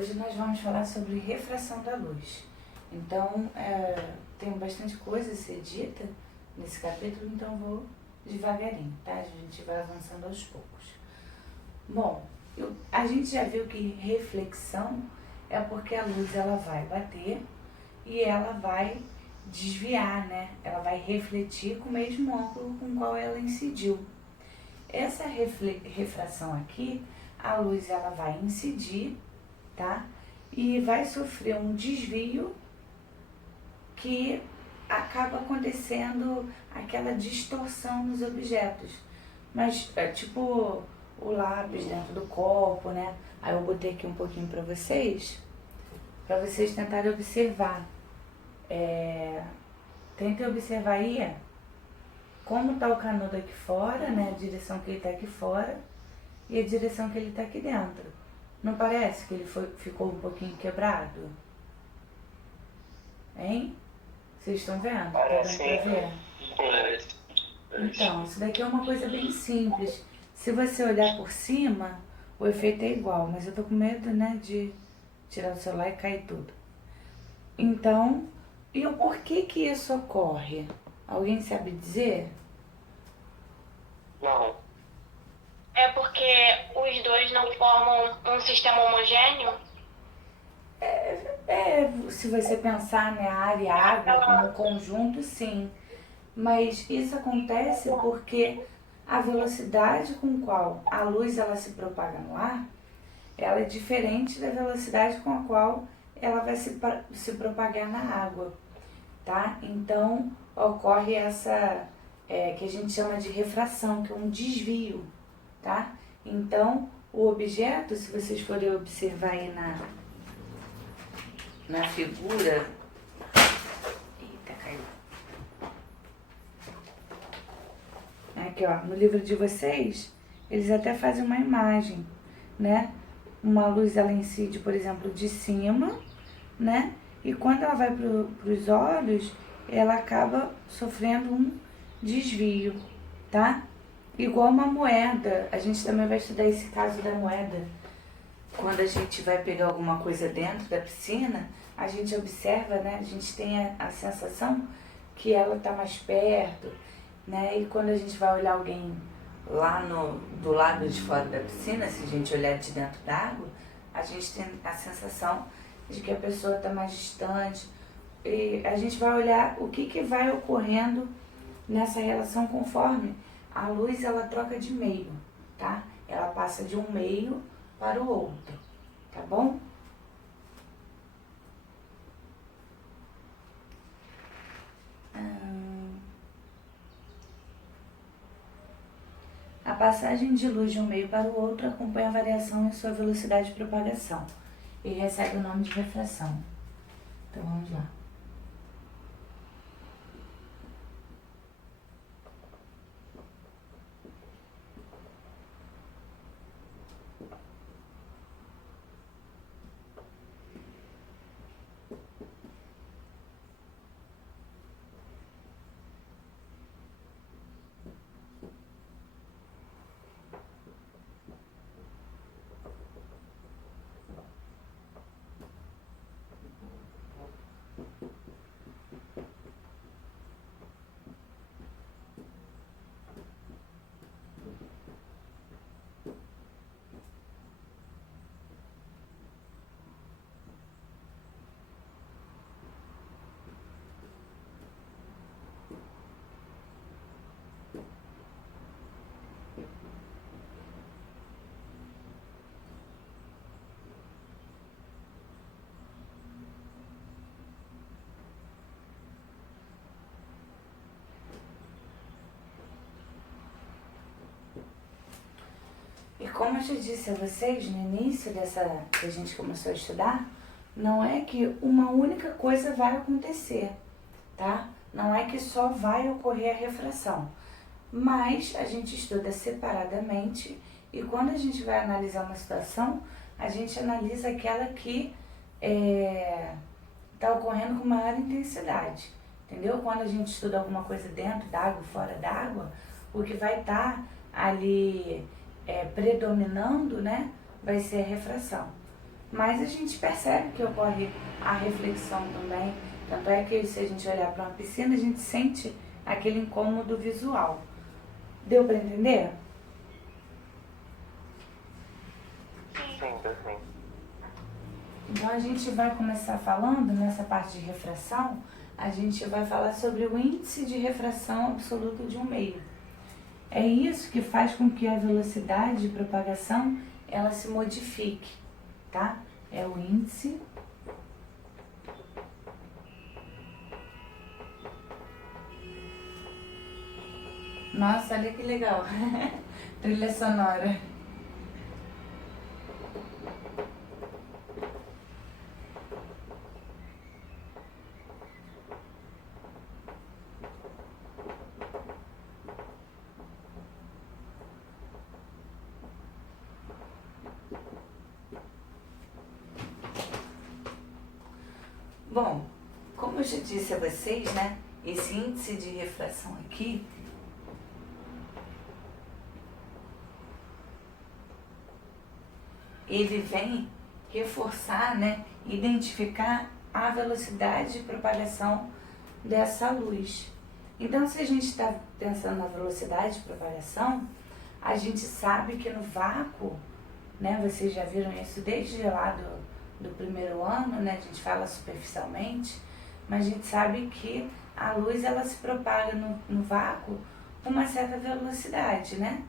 Hoje nós vamos falar sobre refração da luz. Então, tem bastante coisa a ser dita nesse capítulo, então vou devagarinho, tá? A gente vai avançando aos poucos. Bom, a gente já viu que reflexão é porque a luz ela vai bater e ela vai desviar, né? Ela vai refletir com o mesmo ângulo com o qual ela incidiu. Essa refração aqui, a luz ela vai incidir, tá? E vai sofrer um desvio que acaba acontecendo aquela distorção nos objetos. Mas é tipo o lápis dentro do copo, né? Aí eu botei aqui um pouquinho para vocês tentarem observar. Tentem observar aí como está o canudo aqui fora, né? A direção que ele está aqui fora e a direção que ele está aqui dentro. Não parece que ele ficou um pouquinho quebrado? Hein? Vocês estão vendo? Parece. Tá dando pra ver? Parece. Então, isso daqui é uma coisa bem simples. Se você olhar por cima, o efeito é igual, mas eu tô com medo, né, de tirar o celular e cair tudo. Então, e o porquê que isso ocorre? Alguém sabe dizer? Não. É porque os dois não formam um sistema homogêneo? Se você pensar, né, a área e a água como conjunto, sim. Mas isso acontece porque a velocidade com qual a luz ela se propaga no ar, ela é diferente da velocidade com a qual ela vai se propagar na água, tá? Então, ocorre essa, que a gente chama de refração, que é um desvio, tá? Então, o objeto, se vocês forem observar aí na figura... Eita, caiu. Aqui, ó, no livro de vocês, eles até fazem uma imagem, né? Uma luz, ela incide, por exemplo, de cima, né? E quando ela vai para os olhos, ela acaba sofrendo um desvio, tá? Igual uma moeda. A gente também vai estudar esse caso da moeda. Quando a gente vai pegar alguma coisa dentro da piscina, a gente observa, né? A gente tem a sensação que ela está mais perto, né? E quando a gente vai olhar alguém lá do lado de fora da piscina, se a gente olhar de dentro d'água, a gente tem a sensação de que a pessoa está mais distante. E a gente vai olhar o que vai ocorrendo nessa relação conforme a luz ela troca de meio, tá? Ela passa de um meio para o outro, tá bom? A passagem de luz de um meio para o outro acompanha a variação em sua velocidade de propagação e recebe o nome de refração. Então vamos lá. E como eu já disse a vocês no início que a gente começou a estudar, não é que uma única coisa vai acontecer, tá? Não é que só vai ocorrer a refração, mas a gente estuda separadamente e quando a gente vai analisar uma situação, a gente analisa aquela que está ocorrendo com maior intensidade, entendeu? Quando a gente estuda alguma coisa dentro d'água, fora d'água, o que vai estar ali predominando, né, vai ser a refração. mais a gente percebe que ocorre a reflexão também. Tanto é que se a gente olhar para uma piscina, a gente sente aquele incômodo visual. Deu para entender? Sim, deu sim. Então a gente vai começar falando nessa parte de refração, a gente vai falar sobre o índice de refração absoluto de um meio. É isso que faz com que a velocidade de propagação ela se modifique, tá? É o índice Nossa, olha que legal. Trilha sonora. Bom, como eu já disse a vocês, né? Esse índice de refração aqui, ele vem reforçar, né? Identificar a velocidade de propagação dessa luz. Então, se a gente está pensando na velocidade de propagação, a gente sabe que no vácuo, né? Vocês já viram isso desde lá do primeiro ano, né? A gente fala superficialmente, mas a gente sabe que a luz ela se propaga no vácuo com uma certa velocidade, né?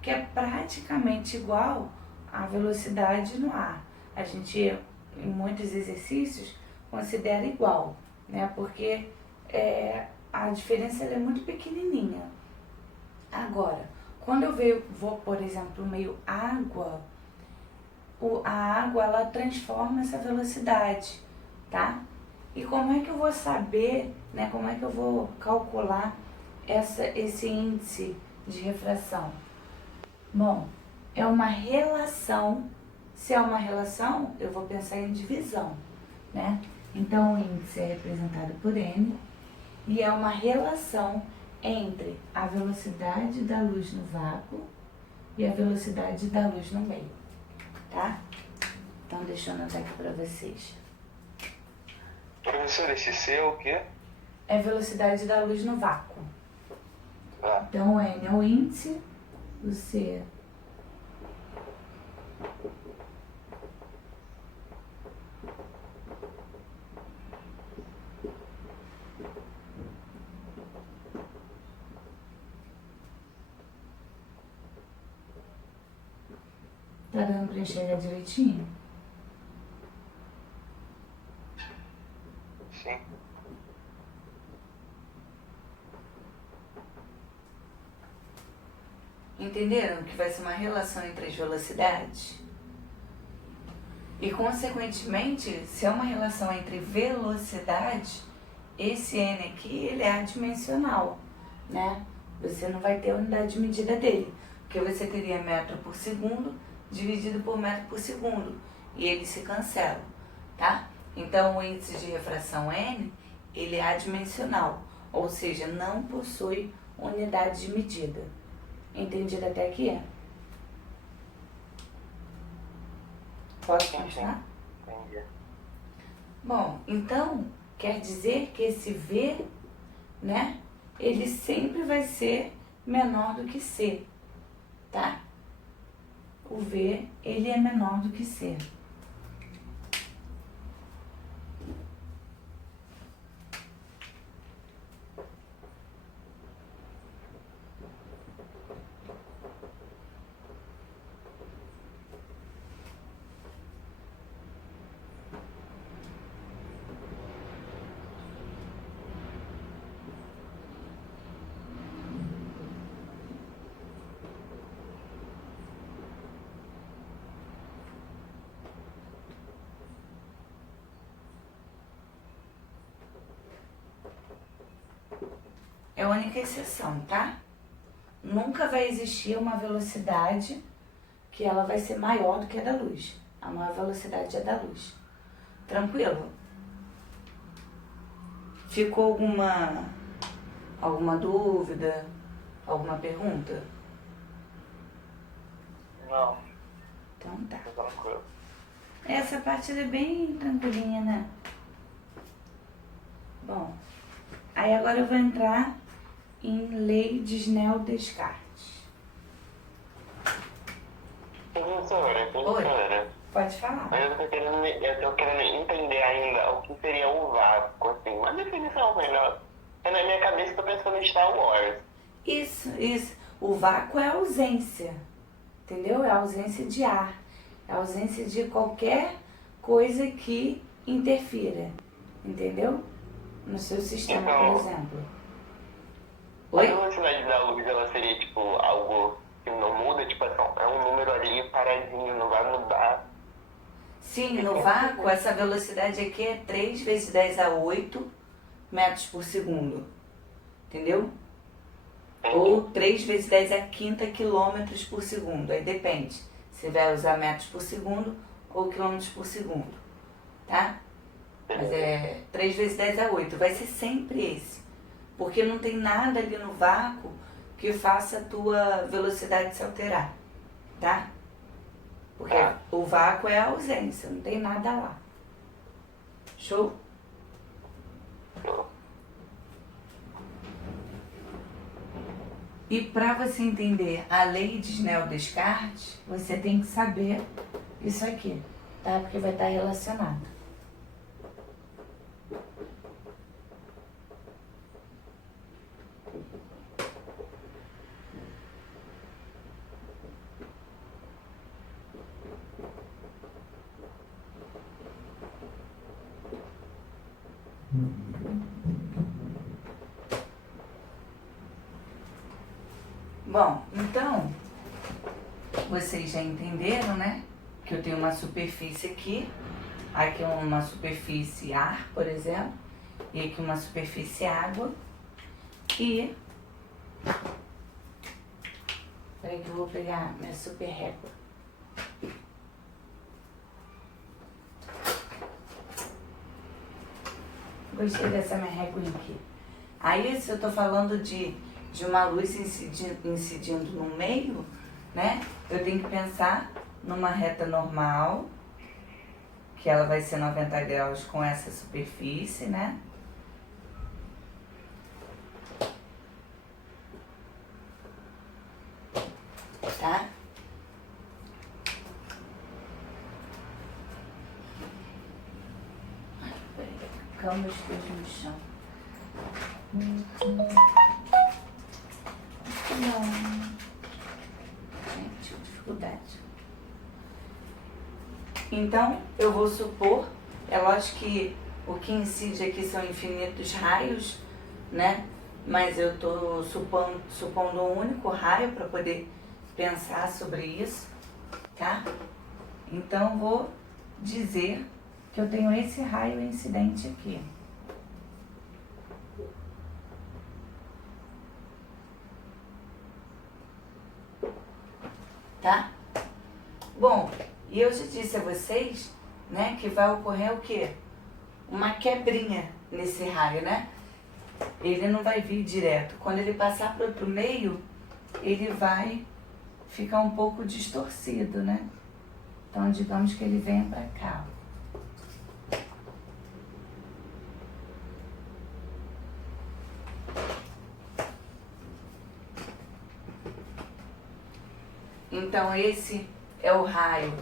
Que é praticamente igual à velocidade no ar. A gente, em muitos exercícios, considera igual, né? Porque a diferença ela é muito pequenininha. Agora, quando eu vou, por exemplo, meio água, a água ela transforma essa velocidade, tá? E como é que eu vou saber, né? Como é que eu vou calcular esse índice de refração? Bom, é uma relação. Se é uma relação, eu vou pensar em divisão, né? Então, o índice é representado por N e é uma relação entre a velocidade da luz no vácuo e a velocidade da luz no meio, tá? Então, deixa eu anotar aqui para vocês. Professor, esse C é o quê? É a velocidade da luz no vácuo. Tá. Então, o N é o índice, o C tá dando para enxergar direitinho? Sim. Entenderam que vai ser uma relação entre as velocidades? E, consequentemente, se é uma relação entre velocidade, esse N aqui, ele é adimensional, né? Você não vai ter a unidade de medida dele, porque você teria metro por segundo dividido por metro por segundo, e eles se cancelam, tá? Então, o índice de refração N, ele é adimensional, ou seja, não possui unidade de medida. Entendido até aqui? Posso continuar? Entendi. Bom, então, quer dizer que esse V, né, ele sempre vai ser menor do que C, tá? O V, ele é menor do que C. É a única exceção, tá? Nunca vai existir uma velocidade que ela vai ser maior do que a da luz. A maior velocidade é da luz. Tranquilo? Ficou alguma dúvida? Alguma pergunta? Não, Então tá. tô tranquilo. Essa parte ela é bem tranquilinha, né? Bom, aí agora eu vou entrar em lei de Snell-Descartes. Professora. Pode falar. Mas eu tô querendo entender ainda o que seria o vácuo, assim, uma definição melhor. Porque na minha cabeça eu tô pensando em Star Wars. Isso. O vácuo é a ausência, entendeu? É a ausência de ar, é a ausência de qualquer coisa que interfira, entendeu? No seu sistema, Então, por exemplo. a Oi? velocidade da luz, ela seria, tipo, algo que não muda, tipo, é um número ali paradinho, não vai mudar. Sim, no vácuo, essa velocidade aqui é 3 vezes 10 a 8 metros por segundo, entendeu? Ou 3 vezes 10 a quinta quilômetros por segundo, aí depende. Você vai usar metros por segundo ou quilômetros por segundo, tá? Mas é 3 vezes 10 a 8, vai ser sempre esse. Porque não tem nada ali no vácuo que faça a tua velocidade se alterar, tá? Porque o vácuo é a ausência, não tem nada lá. Show? E para você entender a lei de Snell-Descartes, você tem que saber isso aqui, tá? Porque vai estar relacionado. Bom, então, vocês já entenderam, né? Que eu tenho uma superfície aqui é uma superfície ar, por exemplo, e aqui uma superfície água. E... Peraí que eu vou pegar minha super régua. Gostei dessa minha régua aqui. Aí, se eu tô falando de uma luz incidindo no meio, né? Eu tenho que pensar numa reta normal, que ela vai ser 90 graus com essa superfície, né? Tá? Ai, peraí, cama esteja no chão. Não. Gente, dificuldade. Então, eu vou supor, é lógico que o que incide aqui são infinitos raios, né? Mas eu tô supondo um único raio para poder pensar sobre isso, tá? Então, vou dizer que eu tenho esse raio incidente aqui. Tá? Bom, e eu já disse a vocês, né, que vai ocorrer o quê? Uma quebrinha nesse raio, né? Ele não vai vir direto. Quando ele passar para outro meio, ele vai ficar um pouco distorcido, né? Então, digamos que ele venha para cá. Então, esse é o raio,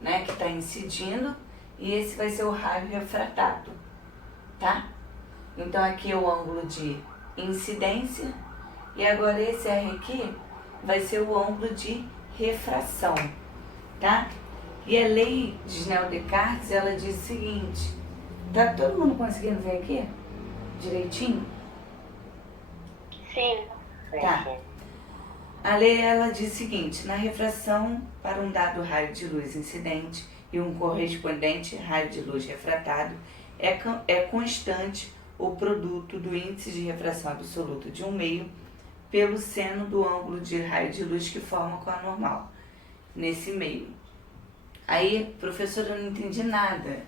né, que está incidindo, e esse vai ser o raio refratado, tá? Então, aqui é o ângulo de incidência, e agora esse R aqui vai ser o ângulo de refração, tá? E a lei de Snell-Descartes, ela diz o seguinte, tá todo mundo conseguindo ver aqui? Direitinho? Sim. Tá. A lei, ela diz o seguinte, na refração para um dado raio de luz incidente e um correspondente raio de luz refratado, é constante o produto do índice de refração absoluto de um meio pelo seno do ângulo de raio de luz que forma com a normal, nesse meio. Aí, professora, eu não entendi nada.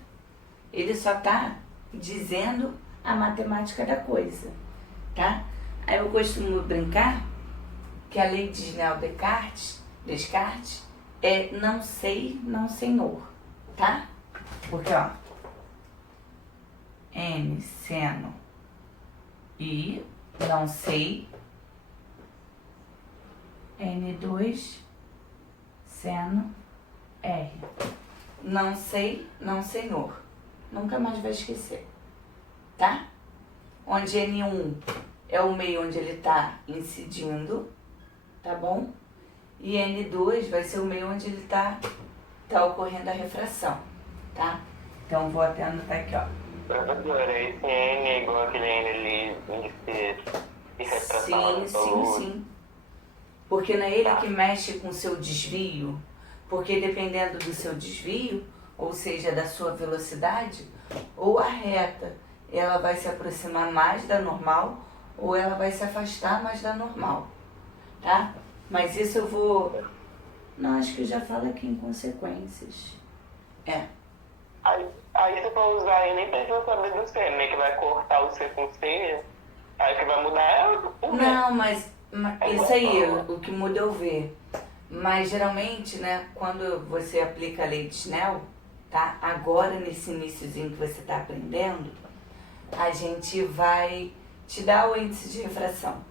Ele só tá dizendo a matemática da coisa, tá? Aí eu costumo brincar que a lei de Snell-Descartes é não sei, não senhor, tá? Porque, ó, N seno I, não sei, N2 seno R. Não sei, não senhor. Nunca mais vai esquecer, tá? Onde N1 é o meio onde ele tá incidindo, tá bom? E N2 vai ser o meio onde ele tá ocorrendo a refração, tá? Então vou até anotar aqui, ó. Professora, esse N é igual aquele N ali, índice de refração absoluta. Sim. Porque não é ele que mexe com o seu desvio, porque dependendo do seu desvio, ou seja, da sua velocidade, ou a reta, ela vai se aproximar mais da normal, ou ela vai se afastar mais da normal, tá? Mas isso eu vou... Não, acho que eu já falo aqui em consequências. Aí se for usar aí, nem precisa saber do C, né? Que vai cortar o C com C, aí o que vai mudar é o V. Não, mas isso aí, o que muda é o V. Mas geralmente, né, quando você aplica a lei de Snell, tá? Agora, nesse iniciozinho que você está aprendendo, a gente vai te dar o índice de refração,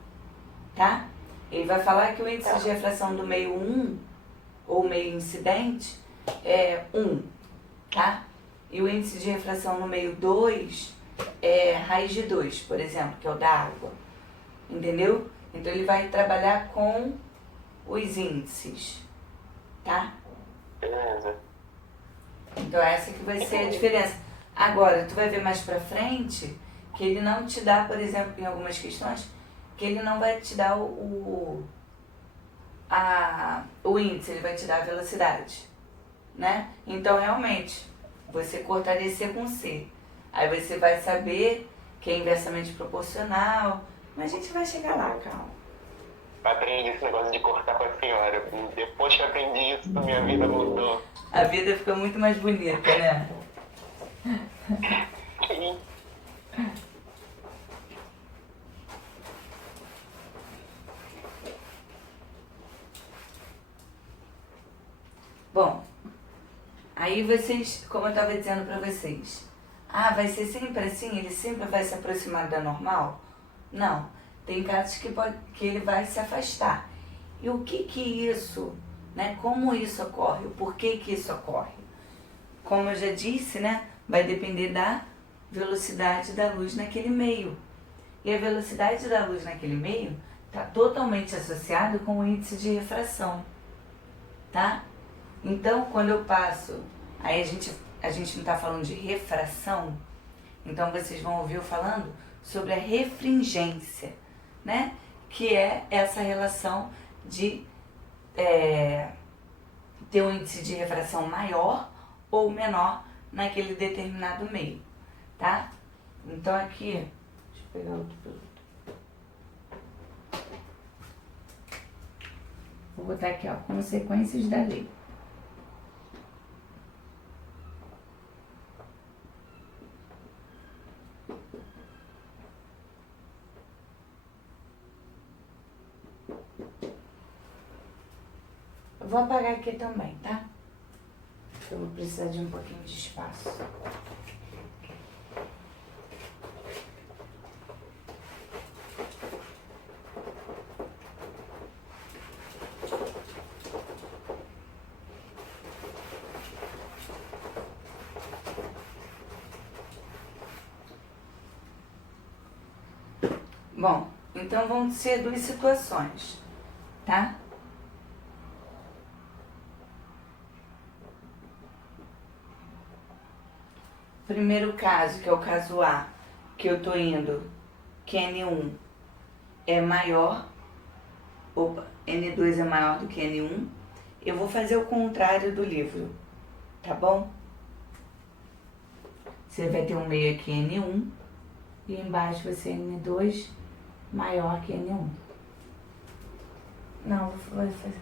tá? Ele vai falar que o índice de refração do meio 1, ou meio incidente, é 1, tá? E o índice de refração no meio 2 é raiz de 2, por exemplo, que é o da água. Entendeu? Então ele vai trabalhar com os índices, tá? Beleza. Então essa que vai ser a diferença. Agora, tu vai ver mais pra frente que ele não te dá, por exemplo, em algumas questões, que ele não vai te dar o índice, ele vai te dar a velocidade, né? Então realmente, você cortaria C com C. Aí você vai saber que é inversamente proporcional, mas a gente vai chegar lá, calma. Eu aprendi esse negócio de cortar com a senhora. Depois que eu aprendi isso, minha vida mudou. A vida fica muito mais bonita, né? Bom, aí vocês, como eu estava dizendo para vocês, vai ser sempre assim? Ele sempre vai se aproximar da normal? Não, tem casos que ele vai se afastar. E o que isso, né? Como isso ocorre? O porquê que isso ocorre? Como eu já disse, né? Vai depender da velocidade da luz naquele meio. E a velocidade da luz naquele meio está totalmente associada com o índice de refração, tá? Então, quando eu passo, aí a gente não está falando de refração, então vocês vão ouvir eu falando sobre a refringência, né? Que é essa relação de ter um índice de refração maior ou menor naquele determinado meio, tá? Então aqui, deixa eu pegar outro produto. Vou botar aqui, ó, consequências da lei. Eu vou apagar aqui também, tá? Eu vou precisar de um pouquinho de espaço. Bom, então vão ser duas situações, tá? Primeiro caso, que é o caso A, que eu tô indo, que N1 é maior, N2 é maior do que N1, eu vou fazer o contrário do livro, tá bom? Você vai ter um meio aqui N1 e embaixo vai ser N2 maior que N1. Não, vou fazer.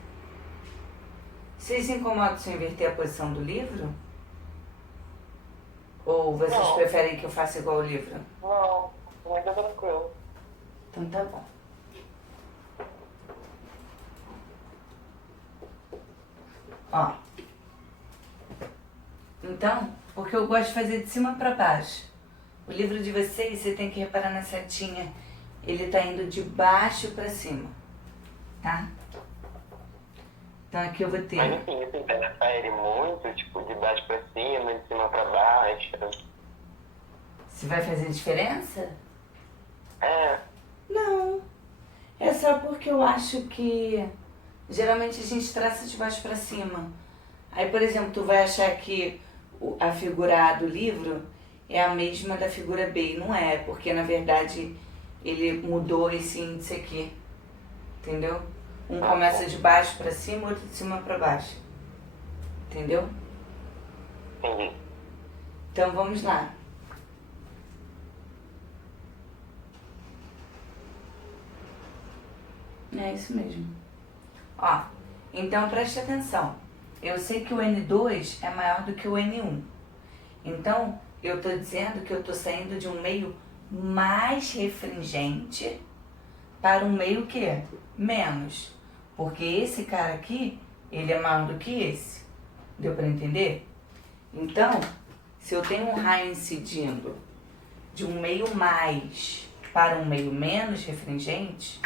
Vocês se incomodam se eu inverter a posição do livro? Ou vocês Não. preferem que eu faça igual o livro? Não, muito tranquilo. Então tá bom. Ó. Então, porque eu gosto de fazer de cima para baixo. O livro de vocês, você tem que reparar na setinha. Ele tá indo de baixo para cima, tá? Então aqui eu vou ter... Mas assim, isso interfere muito, tipo, de baixo pra cima, de cima pra baixo. Se vai fazer diferença? É, Não. É só porque eu acho que geralmente a gente traça de baixo para cima. Aí, por exemplo, tu vai achar que a figura A do livro é a mesma da figura B. E não é, porque na verdade ele mudou esse índice aqui. Entendeu? Um começa de baixo para cima, outro de cima para baixo. Entendeu? entendi. Então vamos lá. É isso mesmo. Ó, então preste atenção. Eu sei que o N2 é maior do que o N1. Então, eu tô dizendo que eu tô saindo de um meio mais refringente para um meio que menos. Porque esse cara aqui, ele é maior do que esse. Deu para entender? Então, se eu tenho um raio incidindo de um meio mais para um meio menos refringente,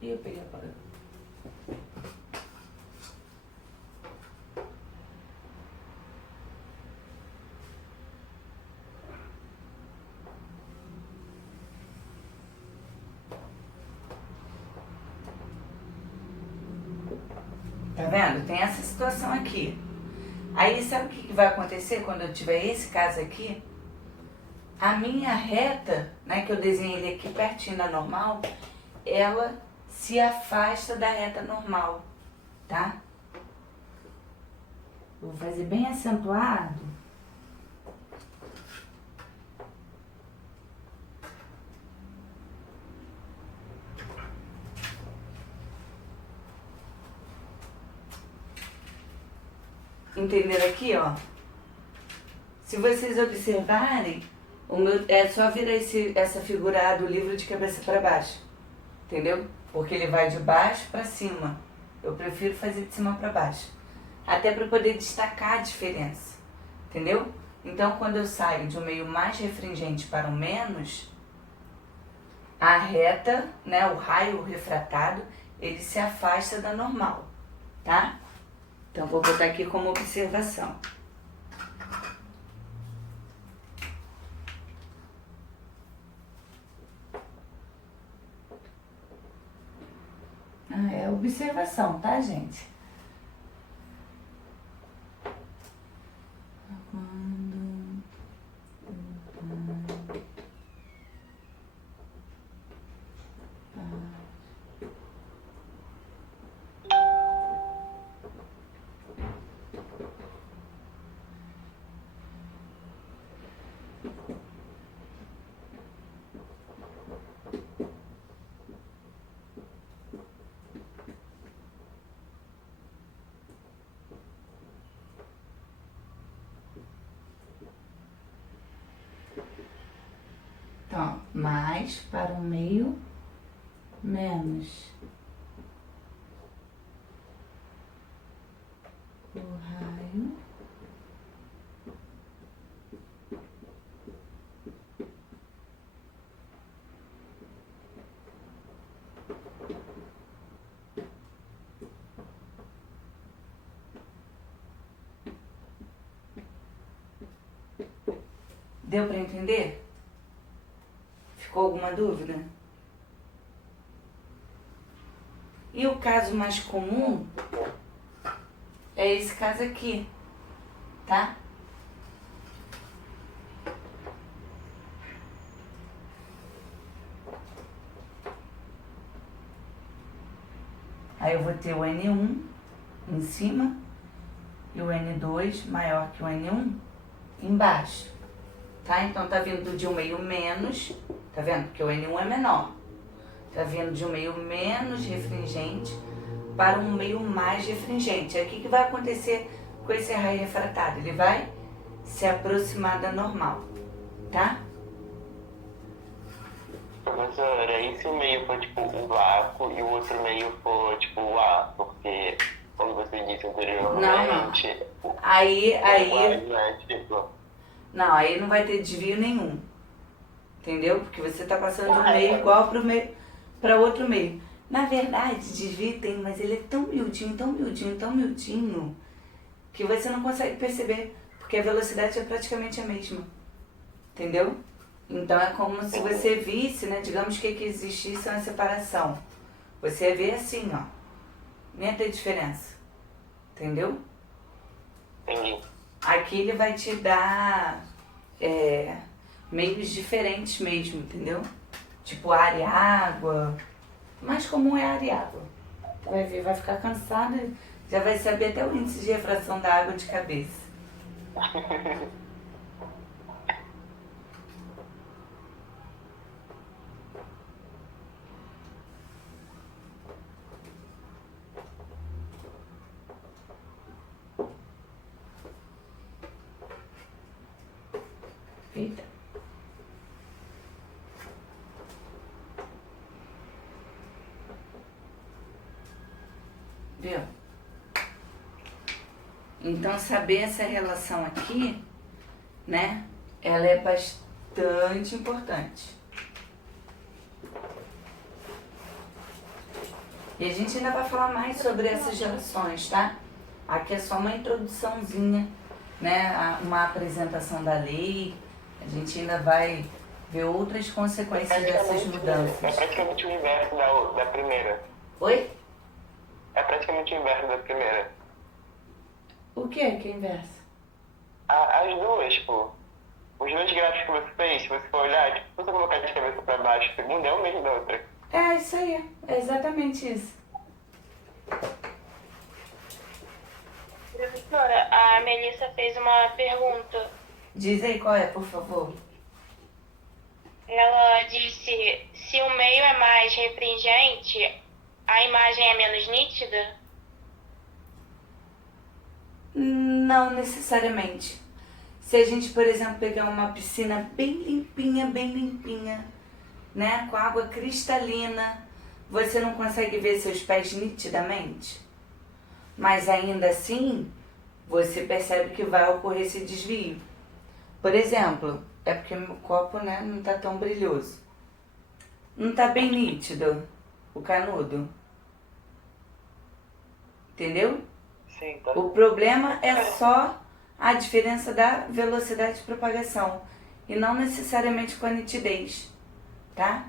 e eu peguei a palavra. Tá vendo? Tem essa situação aqui. Aí sabe o que vai acontecer quando eu tiver esse caso aqui? A minha reta, né, que eu desenhei ele aqui pertinho da normal, ela se afasta da reta normal, tá? Vou fazer bem acentuado. Entenderam aqui, ó? Se vocês observarem, o meu, é só virar essa figura A do livro de cabeça para baixo. Entendeu? Porque ele vai de baixo para cima. Eu prefiro fazer de cima para baixo. Até para poder destacar a diferença. Entendeu? Então, quando eu saio de um meio mais refringente para um menos, a reta, né, o raio refratado, ele se afasta da normal, tá? Então, vou botar aqui como observação. É observação, tá, gente? Então, mais para o meio, menos. O raio. Deu para entender? Ficou alguma dúvida? E o caso mais comum é esse caso aqui, tá? Aí eu vou ter o N1 em cima e o N2 maior que o N1 embaixo, tá? Então tá vindo de um meio menos, tá vendo? Porque o N1 é menor. Tá vindo de um meio menos refringente para um meio mais refringente. Aí o que vai acontecer com esse raio refratado? Ele vai se aproximar da normal, tá? Professora, e se o meio for tipo o vácuo e o outro meio for tipo o A? Porque, como você disse anteriormente... Não. iguais, né? Tipo, Não, aí não vai ter desvio nenhum. Entendeu? Porque você tá passando de um ah, meio igual para outro meio. Na verdade, desvio tem, mas ele é tão miudinho, tão miudinho, tão miudinho, que você não consegue perceber, porque a velocidade é praticamente a mesma. Entendeu? Então é como se você visse, né? Digamos que existisse uma separação. Você ia ver assim, ó. Nem ia ter diferença. Entendeu? entendi. Aqui ele vai te dar meios diferentes mesmo, entendeu? Tipo ar e água. Mais comum é ar e água. Vai ver, vai ficar cansado, já vai saber até o índice de refração da água de cabeça. Eita. Viu? Então saber essa relação aqui, né? Ela é bastante importante. E a gente ainda vai falar mais sobre essas relações, tá? Aqui é só uma introduçãozinha, né? Uma apresentação da lei. A gente ainda vai ver outras consequências dessas É mudanças. praticamente o inverso da primeira. Oi? É praticamente o inverso da primeira. O que é inverso? As duas, tipo, os dois gráficos que você fez, se você for olhar, tipo, se você colocar de cabeça pra baixo, o segundo é o mesmo da outra. É isso aí, é exatamente isso. Professora, a Melissa fez uma pergunta. Diz aí qual é, por favor. Ela disse, se o meio é mais refringente, a imagem é menos nítida? Não necessariamente. Se a gente, por exemplo, pegar uma piscina bem limpinha, né, com água cristalina, você não consegue ver seus pés nitidamente? Mas ainda assim, você percebe que vai ocorrer esse desvio. Por exemplo, é porque meu copo, né, não tá tão brilhoso. Não tá bem nítido o canudo. Entendeu? Sim, tá. O problema é só a diferença da velocidade de propagação e não necessariamente com a nitidez, tá?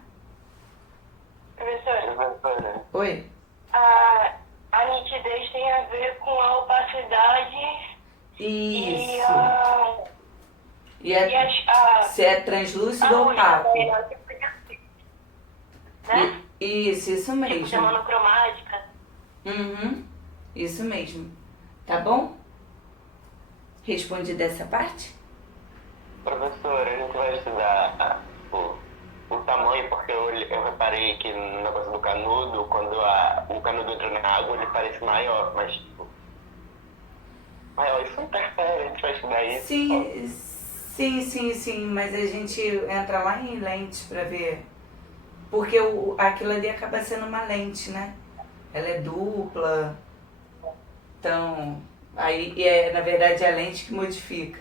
Professora, Professora, Oi? a nitidez tem a ver com a opacidade e Isso. E se é translúcido ou opaco. né? Isso Tipo, mesmo. ser monocromática. Uhum, isso mesmo. Tá bom? Respondi dessa parte? professora, a gente vai estudar o tamanho, porque eu reparei que no negócio do canudo, quando o canudo entra na água, ele parece maior, mas tipo, maior, isso interfere, a gente vai estudar isso. Sim, mas a gente entra lá em lentes pra ver. Porque aquilo ali acaba sendo uma lente, né? Ela é dupla. Então, aí na verdade é a lente que modifica.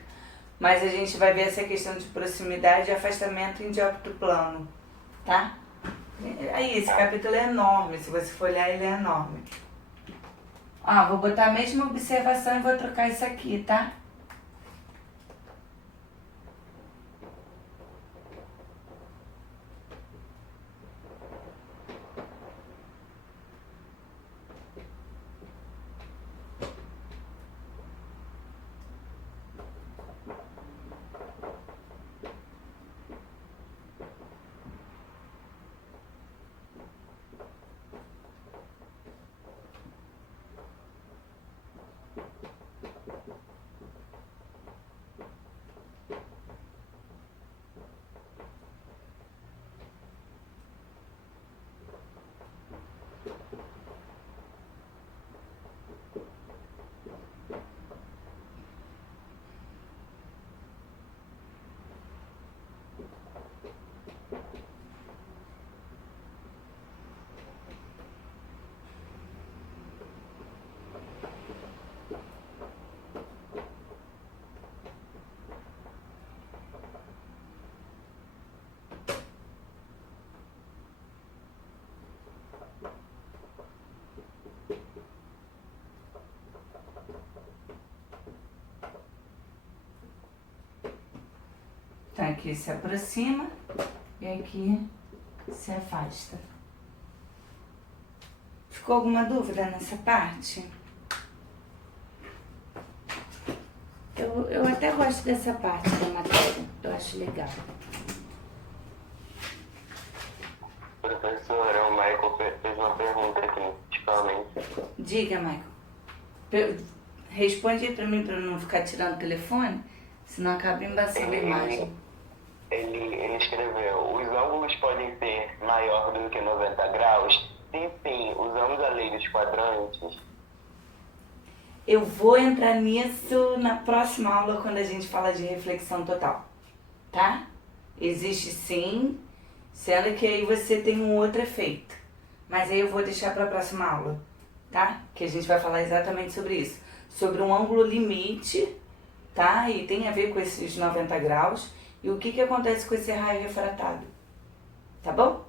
Mas a gente vai ver essa questão de proximidade e afastamento em dióptro plano, tá? Aí, esse capítulo é enorme, se você for olhar ele é enorme. Ó, vou botar a mesma observação e vou trocar isso aqui, tá? aqui se aproxima e aqui se afasta. Ficou alguma dúvida nessa parte? Eu até gosto dessa parte da matéria, eu acho legal. Professora, o Michael fez uma pergunta aqui, principalmente. Diga, Michael. Responde aí pra mim pra eu não ficar tirando o telefone, senão acaba embaçando a imagem. Ele escreveu, os ângulos podem ser maior do que 90 graus? Sim, sim, usamos a lei dos quadrantes. Eu vou entrar nisso na próxima aula quando a gente fala de reflexão total, tá? Existe sim, sendo que aí você tem um outro efeito. Mas aí eu vou deixar para a próxima aula, tá? Que a gente vai falar exatamente sobre isso. Sobre um ângulo limite, tá? E tem a ver com esses 90 graus. E o que acontece com esse raio refratado, tá bom?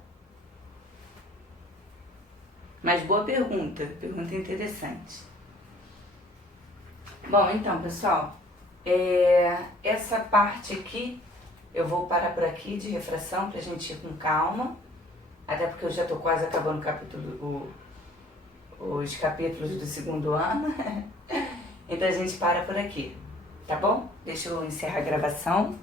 Mas boa pergunta interessante. Bom, então, pessoal, essa parte aqui, eu vou parar por aqui de refração pra gente ir com calma, até porque eu já tô quase acabando os capítulos do segundo ano, então a gente para por aqui, tá bom? Deixa eu encerrar a gravação.